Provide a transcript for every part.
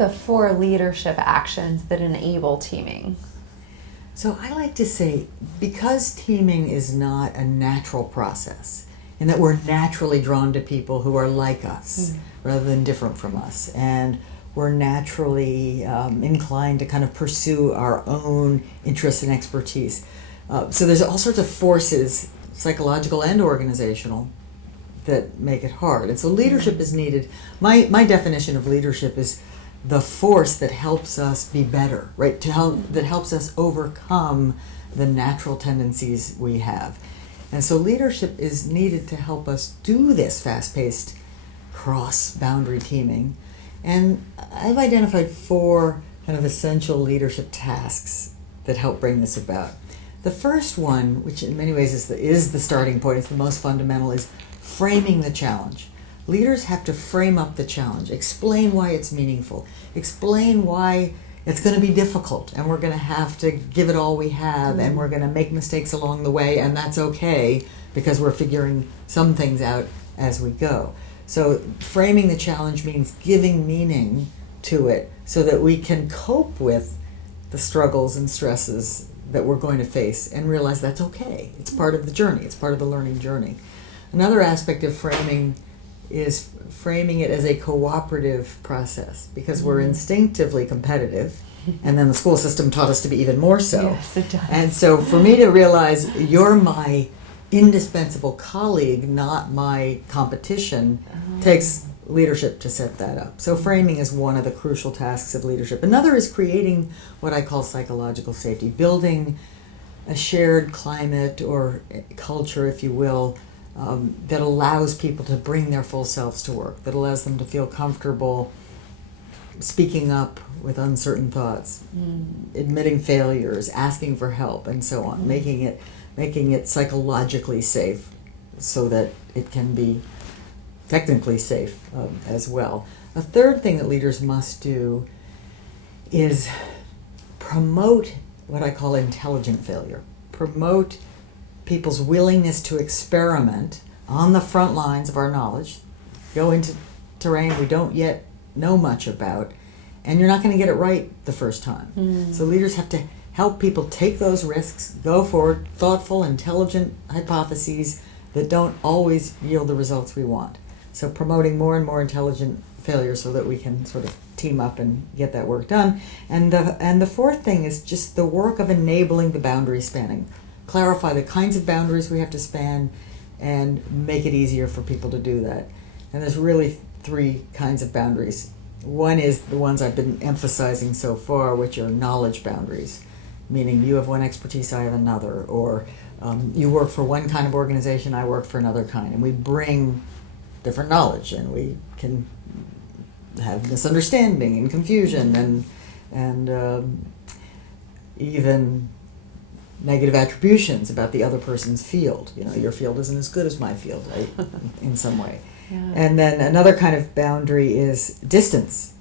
are the 4 leadership actions that enable teaming? So I like to say, because teaming is not a natural process, in that we're naturally drawn to people who are like us rather than different from us, and we're naturally inclined to kind of pursue our own interests and expertise. So there's all sorts of forces, psychological and organizational, that make it hard. And so leadership is needed. My definition of leadership is the force that helps us be better, right? That helps us overcome the natural tendencies we have. And so leadership is needed to help us do this fast-paced cross-boundary teaming. And I've identified 4 kind of essential leadership tasks that help bring this about. The first one, which in many ways is the starting point, it's the most fundamental, is framing the challenge. Leaders have to frame up the challenge, explain why it's meaningful, explain why it's going to be difficult, and we're going to have to give it all we have, and we're going to make mistakes along the way, and that's okay because we're figuring some things out as we go. So framing the challenge means giving meaning to it so that we can cope with the struggles and stresses that we're going to face and realize that's okay. It's part of the journey. It's part of the learning journey. Another aspect of framing is framing it as a cooperative process, because we're instinctively competitive, and then the school system taught us to be even more so. Yes, it does. And so for me to realize you're my indispensable colleague, not my competition, takes leadership to set that up. So framing is one of the crucial tasks of leadership. Another is creating what I call psychological safety, building a shared climate or culture, if you will, that allows people to bring their full selves to work, that allows them to feel comfortable speaking up with uncertain thoughts, admitting failures, asking for help, and so on, making it psychologically safe so that it can be technically safe as well. A third thing that leaders must do is promote what I call intelligent failure. Promote people's willingness to experiment on the front lines of our knowledge, go into terrain we don't yet know much about, and you're not going to get it right the first time. So leaders have to help people take those risks, go forward, thoughtful, intelligent hypotheses that don't always yield the results we want. So promoting more and more intelligent failure so that we can sort of team up and get that work done. And the fourth thing is just the work of enabling the boundary spanning. Clarify the kinds of boundaries we have to span and make it easier for people to do that. And there's really 3 kinds of boundaries. One is the ones I've been emphasizing so far, which are knowledge boundaries, meaning you have one expertise, I have another, or you work for one kind of organization, I work for another kind, and we bring different knowledge, and we can have misunderstanding and confusion and even negative attributions about the other person's field. You know, your field isn't as good as my field, right? In some way. Yeah. And then another kind of boundary is distance.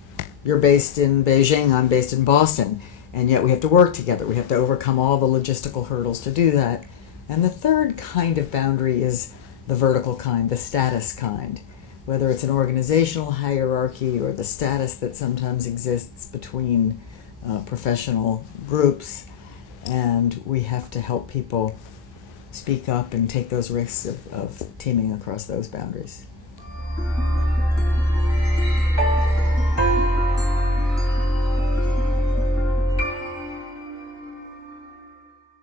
You're based in Beijing, I'm based in Boston, and yet we have to work together. We have to overcome all the logistical hurdles to do that. And the third kind of boundary is the vertical kind, the status kind, whether it's an organizational hierarchy or the status that sometimes exists between professional groups. And we have to help people speak up and take those risks of teaming across those boundaries.